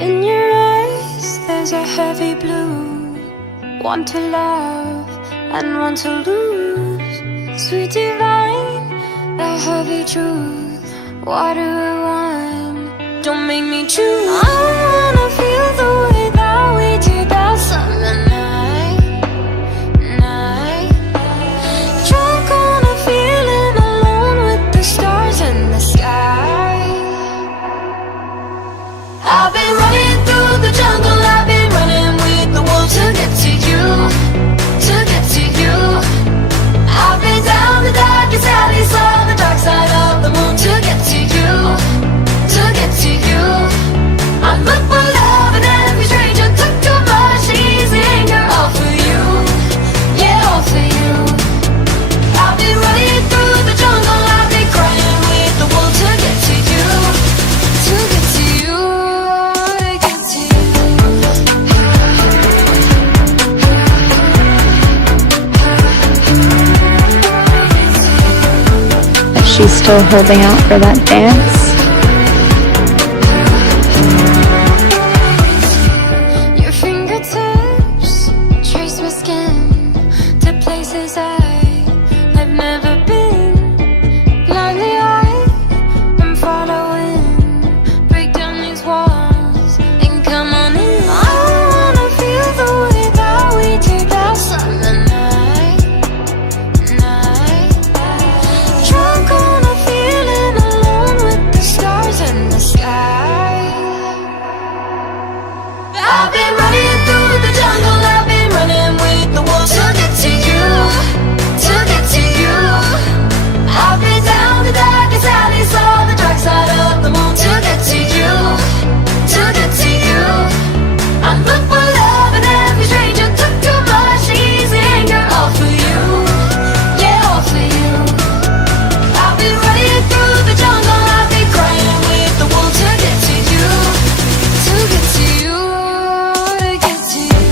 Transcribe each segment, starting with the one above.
In your eyes there's a heavy blue, one to love and one to lose. Sweet divine, a heavy truth, water or wine, don't make me choose. I wanna feel the way that we did that summer night. Drunk on a feeling, alone with the stars in the sky. I've been running through the jungle, I've been running with the wolves to get to you, to get to you. I've been down the darkest alley, saw the dark side of the moon to get to you, to get to you. I look for love and every stranger took too much easy anger, all for you, yeah, all for you. I've been running through the jungle, I've been crying with the wolves to get to you, to get to you. She's still holding out for that dance. Your fingertips trace my skin to places I've never been. Blindly I'm following, break down these walls and come on in. I wanna feel the way that we did that summer night. Drunk on a feeling, alone with the stars in the sky. I've been running through the jungle, I've been running with the wolves to get to you, to get to you. I've been down the darkest alley, saw the dark side of the moon to get to you, to get to you. I look for love and every stranger took too much easy anger, all for you, yeah, all for you. I've been running through the jungle, I've been crying with the wolves to get to you, to get to you, to get to you.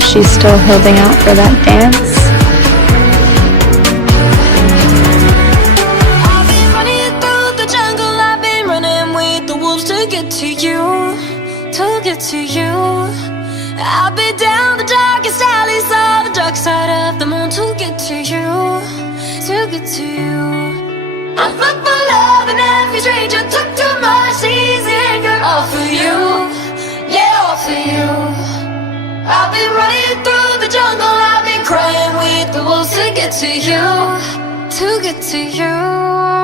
She's still holding out for that dance. I've been running through the jungle, I've been running with the wolves to get to you, to get to you. I've been down the darkest alley, saw the dark side of the moon to get to you, to get to you. I look for love and every stranger took too much easy anger, all for you, yeah, all for you. I've been running through the jungle, I've been crying with the wolves to get to you, to get to you.